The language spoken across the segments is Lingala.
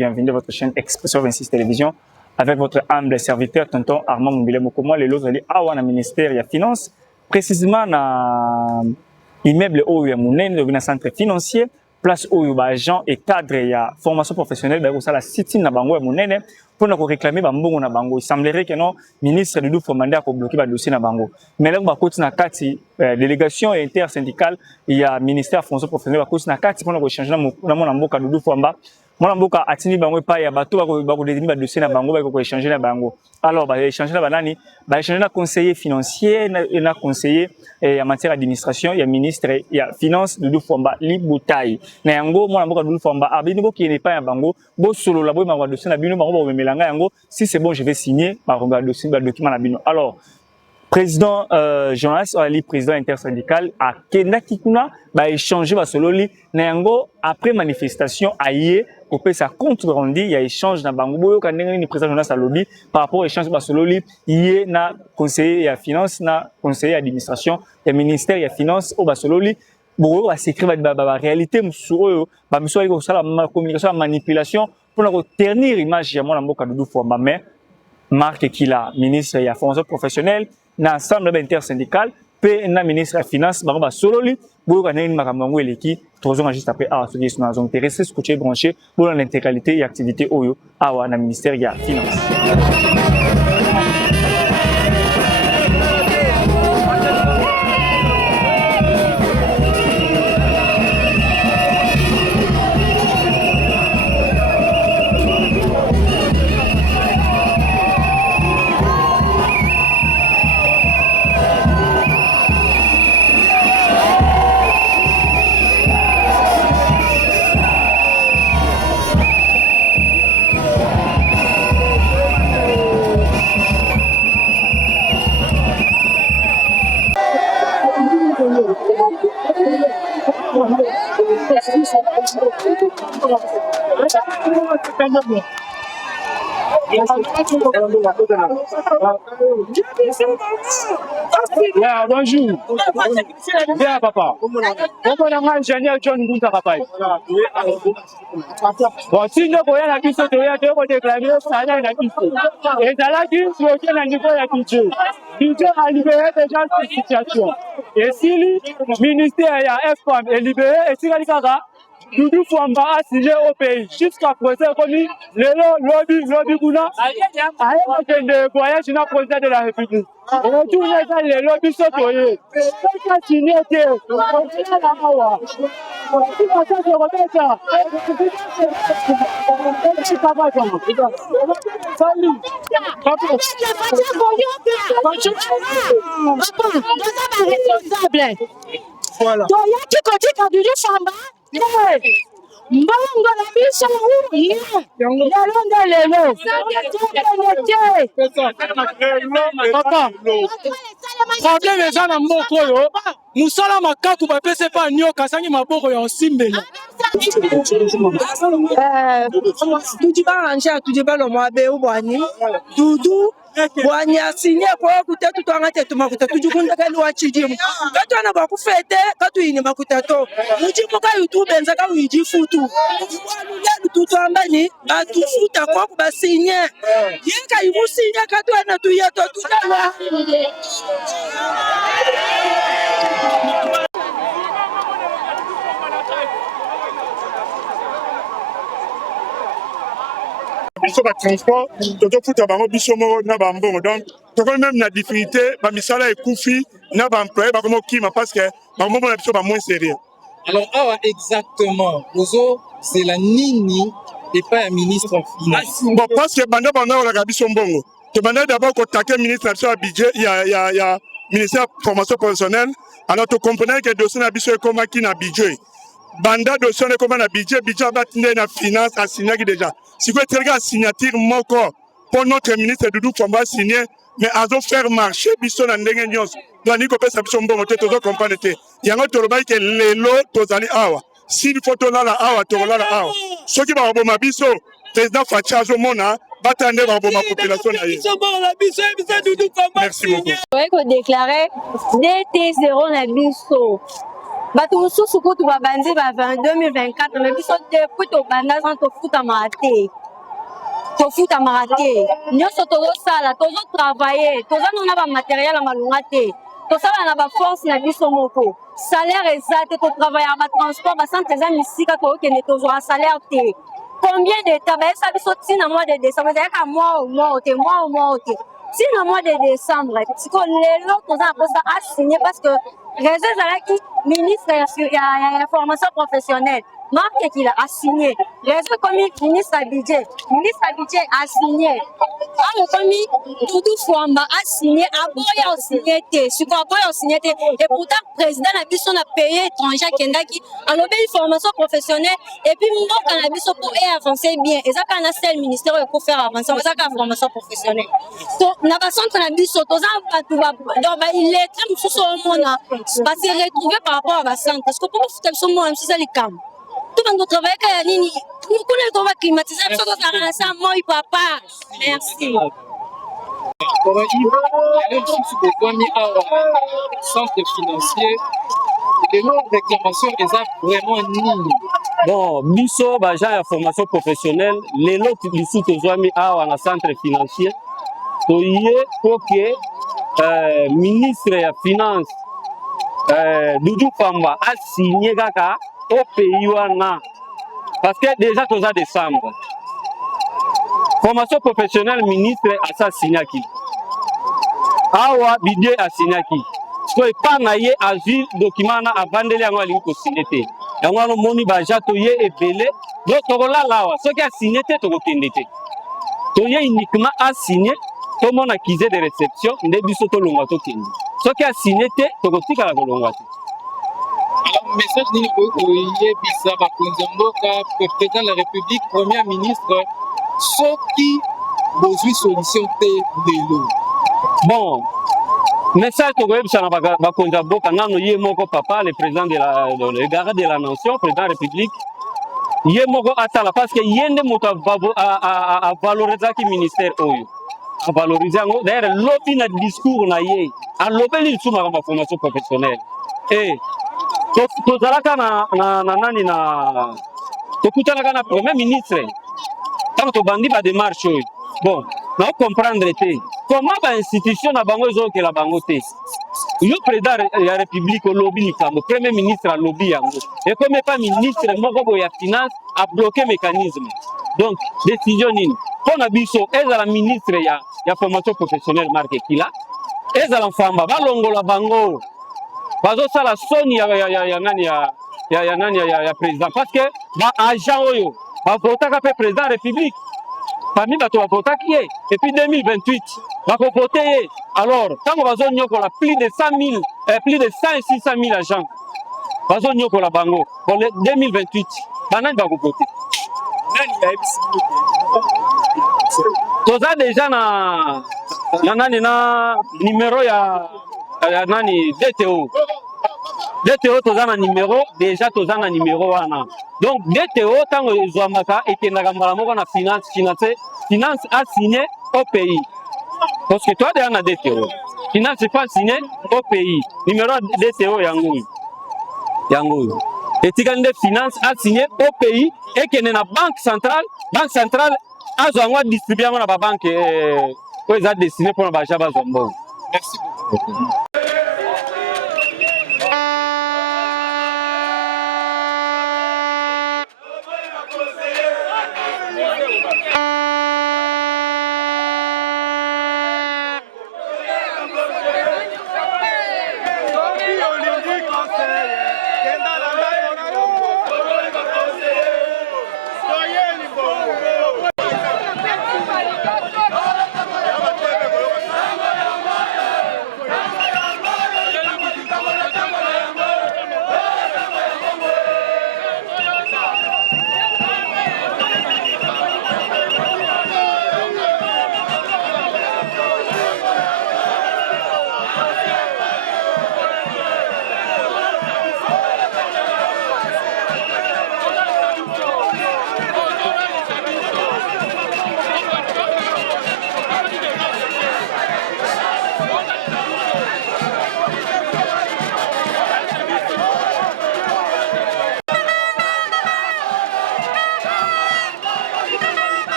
bienvenue dans votre chaîne Expression 26 Télévision avec votre humble serviteur, tonton Armand Moubile Mokomo. Les lots allaient à le ministère des Finances, précisément dans l'immeuble où il y a mon centre financier, place où il y a agent et cadre et formation professionnelle, ben, où ça la city na bango et mon pour nous réclamer bango na bango. Il semblerait que non ministre de nous faut mandat pour bloquer le dossier na bango. Mais là on va continuer na kati délégation intersyndicale, il y a ministère formation professionnelle va continuer na kati pour nous échanger na mon amboka de nous famba. Mon amboka atini bango pa ya bato ba ko détenir ba dossier na bango ba ko échanger na bango. Alors ba échanger na banani, ba échanger na conseiller financier na conseiller en matière d'administration, il y a ministre, il y a finance de nous famba libutaï. Na yango mon amboka de nous famba abini ko qui n'est pas ya bango, bo solo la bo ma dossier na bino bango ba melanga yango. Si c'est bon, je vais signer par le document na bino. Alors président journaliste ali président intersyndical a Kenaki kuna ba échanger ba sololi na yango après manifestation aye pour sa compte rendu il y a échange na bango boyo kandenga ni président journaliste lobby par rapport au échange ba sololi yé na conseiller ya finance na conseiller administration ya ministère ya finance au ba sololi boyo ba s'écrire ba réalité musuo ba musuo ko sala communication manipulation pour na ternir image ya mona mboka dudu fo mais marque qu'il a ministre ya formation professionnelle na ensemble intersyndical pe na ministre ya finance bango ba sololi boyo kaneni makambo eleki trois juste après ce qui sont intéressés scotché branché pour l'intégralité et activité oyo awa na ministère ya finance. Yeah, bonjour. Bien, papa. Comment on a ingénieur John Gunta, papa? Bon, si nous voyons la piste, nous avons déclaré ça dans la piste. Et dans la piste, nous avons un niveau de budget. Budget a libéré déjà cette situation. Et si le ministère FPAM est libéré, et si le Doudou Fouamba a signé au pays. Jusqu'à présent, comme lobby Kuna, avec un voyage dans le président de la République. Retourne dans les lobbies sautoyés. Quelqu'un a signé, on va la hawa. Si on se remet ça, c'est pas mal. Salut. Papa, voilà. Donc, il y a qui continue à Doudou Fouamba. Mbongo na biso huye yalonda lelo papa problème eza na mboka oyo musala makatu bapese pa nioka sangi maboko ya osimbela tudi baranja tudi balomwa be ubwani dudu bwani asinye kwa kutetu twanga tetu makuta tujukunda kali wa chidimu katu ana bakufete katu ini makuta to mujimu ka YouTube enza ka wiji futu lelu tutwambani batufuta kwa kubasinye yeka ibusinye katu ana tuyeto tudala biso ba transport toto futa bango biso mo na bambongo donc toko même na difficulté ba misala ekufi na ba employé ba komo kima parce que bango mo na biso ba moins sérieux. Alors awa exactement ozo c'est la nini et pas un ministre en finance. Bon parce que banda la biso mbongo to banda d'abord ko taquer ministre sur budget il y a ministère formation professionnelle alors tu comprenez que dossier na biso comme qui na budget banda dossier na comme na budget batinde na finance a signé déjà. Si vous êtes à signature moko pour notre ministre Doudou Fouamba signer mais à faire marcher biso na ndenge nyonso donc ni ko pesa biso mbongo te to comprendre te yango to loba ke lelo tozali awa s'il faut to la awa to la awa soki ba boma biso président Facha zo mona batande ba boma population na ye. Merci beaucoup. On déclarer DT0 na biso bato mosusu kutu babandi ba 2024 me biso depuis tobanda sans tofutamaka te nyonso tozosala tozotravaille toza nona bamateriel ya malonga te tosala na baforce na biso moko salaire eza te totravaillaka batransport bacentre eza misika tookende tozwaka salaire te combien d'état bayesa biso ntina mois de décembre ezalaka mois te ntina mois de décembre siko lelo toza na mposa asigne parce que réseau ezalaki ministre ya formation professionnelle Marc qu'il a signé. Réseau commis ministre à budget a signé. Alors commis Doudou Fouamba a signé. Aboya a signé. Suko Aboya a signé. Et pourtant président a biso na payé étranger Kendaki a lobé une formation professionnelle et puis mon a biso pour avancer bien. Et ça quand a seul ministère pour faire avancer ça quand formation professionnelle. Donc na ba centre na biso toza patu ba donc il est très mususu au monde va se retrouver par rapport à ba centre parce que pour faire son monde c'est ça les cam. Tout le monde travaille avec Nini. Nous connaissons la climatisation. Papa. Merci. Centre financier. Les réclamations, vraiment Nini. Bon, biso, j'ai la formation professionnelle. Les lots qui sont au centre financier. Pour que ministre des Finances, Doudou Fouamba, a signé au pays parce que déjà tous à décembre formation professionnelle ministre assassiné qui awa budget assassiné qui so pas naie asile document na avandeli yango ali ko signé te yango no moni ba jato ye ebele donc tokola lawa so ki assigné te tokokende te to ye uniquement assigné to mona accusé de réception nde biso to longwa to kende so ki assigné te tokotika la kolongwa te. Alors, message Nini Boye Bissaba Konzamboka, président de la République, premier ministre, ceux qui besoin solution de l'eau. Bon, message Togoye Bissaba Konzamboka, non, yé moko papa, le président de la garde de la nation, président de la République, yé moko atala parce que yende moto a valoriser qui ministère oyo. A valoriser d'ailleurs lobby na discours na yé, a lobby sur ma formation professionnelle. Et tozalaka na nani na tokutanaka na premier ministre tant tobandi ba démarche oyo bon na comprendre te comment ba institution na bango ezokela bango te yo président ya république lobby likambo premier ministre a lobby yango et comme pas ministre moko boya finance a bloqué mécanisme donc décision nini pona biso ezala ministre ya formation professionnelle Marc Kila ezala Fouamba balongola bango bazo sala soni ya président parce que ba agent oyo ba votaka pe président république parmi bato ba votaki ye et puis 2028 ba ko voter alors tango bazo nyokola plus de 100 et 600 000 agents bazo nyokola bango pour 2028 banani ba ko voter nani ya toza déjà na nani na numéro ya nani DTO toza na numéro déjà toza na numéro wana donc DTO tango ezwamaka ekendaka mbala moko na finance a signé au pays parce que toi déjà na DTO finance pas signé au pays numéro DTO yango etikali nde finance a signé au pays ekende na banque centrale azwa yango distribuer yango na babanke oyo eza destiné mpona baja bazwa mbongo. Merci beaucoup.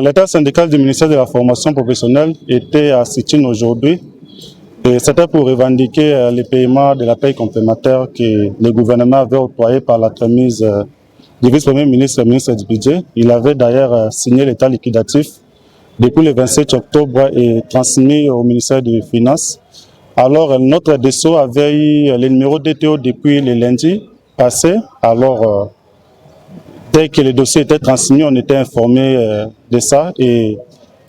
L'état syndical du ministère de la formation professionnelle était à Sitine aujourd'hui et c'était pour revendiquer les paiements de la paie complémentaire que le gouvernement avait octroyé par la remise du vice-premier ministre et ministre du budget. Il avait d'ailleurs signé l'état liquidatif depuis le 27 octobre et transmis au ministère des Finances. Alors notre DSO avait eu le numéro DTO depuis le lundi passé. Alors dès que le dossier était transmis, on était informé de ça et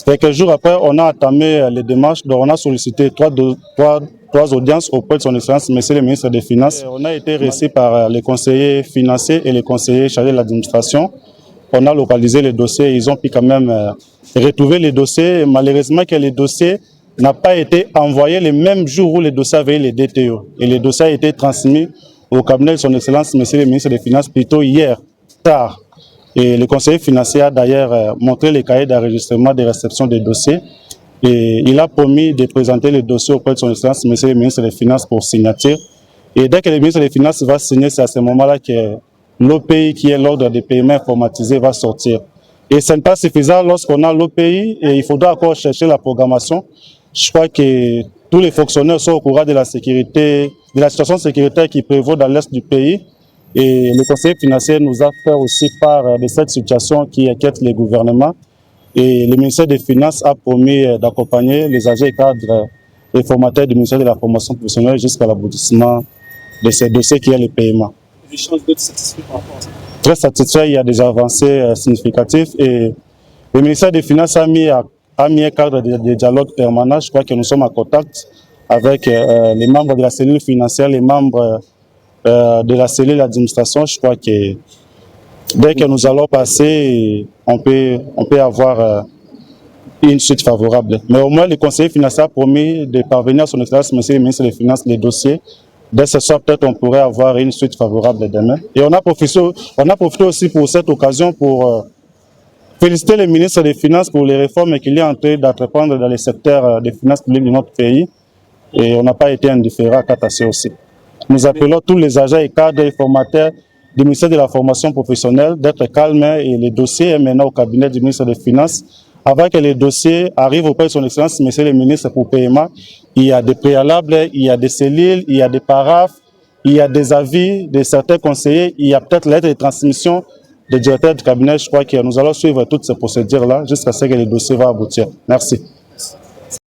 quelques jours après, on a entamé les démarches. Donc on a sollicité trois audiences auprès de son Excellence, Monsieur le ministre des Finances. Et on a été reçus par les conseillers financiers et les conseillers chargés de l'administration. On a localisé les dossiers, ils ont pu quand même retrouver les dossiers. Malheureusement que les dossiers n'ont pas été envoyés le même jour où les dossiers avaient les DTO. Et les dossiers ont été transmis au cabinet de son Excellence, Monsieur le ministre des Finances, plutôt hier, tard. Et le conseiller financier a d'ailleurs montré les cahiers d'enregistrement des réceptions des dossiers. Et il a promis de présenter le dossier auprès de son Excellence, Monsieur le ministre des Finances, pour signature. Et dès que le ministre des Finances va signer, c'est à ce moment-là que l'OPI, qui est l'ordre des paiements informatisés, va sortir. Et ce n'est pas suffisant lorsqu'on a l'OPI, et il faudra encore chercher la programmation. Je crois que tous les fonctionnaires sont au courant de la sécurité, de la situation sécuritaire qui prévaut dans l'est du pays. Et le conseiller financier nous a fait aussi part de cette situation qui inquiète les gouvernements. Et le ministère des Finances a promis d'accompagner les agents et cadres et formateurs du ministère de la Formation professionnelle jusqu'à l'aboutissement de ces dossiers qui est le paiement. Très satisfait, il y a des avancées significatives et le ministère des Finances a mis un cadre de dialogue permanent. Je crois que nous sommes en contact avec les membres de la cellule financière, les membres de la cellule d'administration. Je crois que dès que nous allons passer, on peut avoir une suite favorable. Mais au moins, le conseiller financier a promis de parvenir à son Excellence, Monsieur le ministre des Finances, les dossiers. Dès ce soir, peut-être on pourrait avoir une suite favorable demain. Et on a profité aussi pour cette occasion pour féliciter le ministre des Finances pour les réformes qu'il est en train d'entreprendre dans le secteur des finances publiques de notre pays. Et on n'a pas été indifférent à ça aussi. Nous appelons tous les agents et cadres et formateurs du ministère de la Formation professionnelle d'être calmes et les dossiers est maintenant au cabinet du ministre des Finances. Avant que les dossiers arrivent auprès de son Excellence, Monsieur le ministre, pour paiement, il y a des préalables, il y a des cellules, il y a des paraphes, il y a des avis de certains conseillers, il y a peut-être lettre de transmission des directeurs du cabinet. Je crois que nous allons suivre toutes ces procédures-là jusqu'à ce que les dossiers vont aboutir. Merci.